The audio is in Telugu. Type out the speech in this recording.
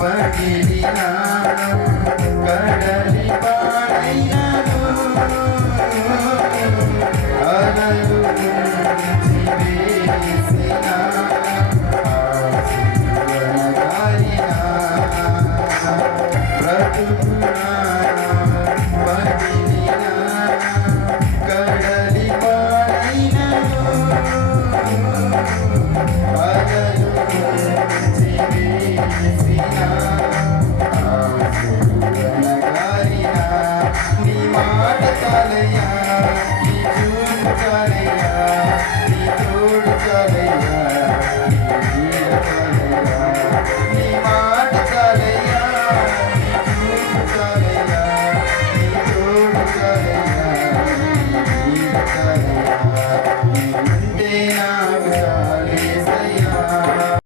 పగిలినాడు కడలి పాడైనను. I am yeah, yeah, yeah, yeah, yeah,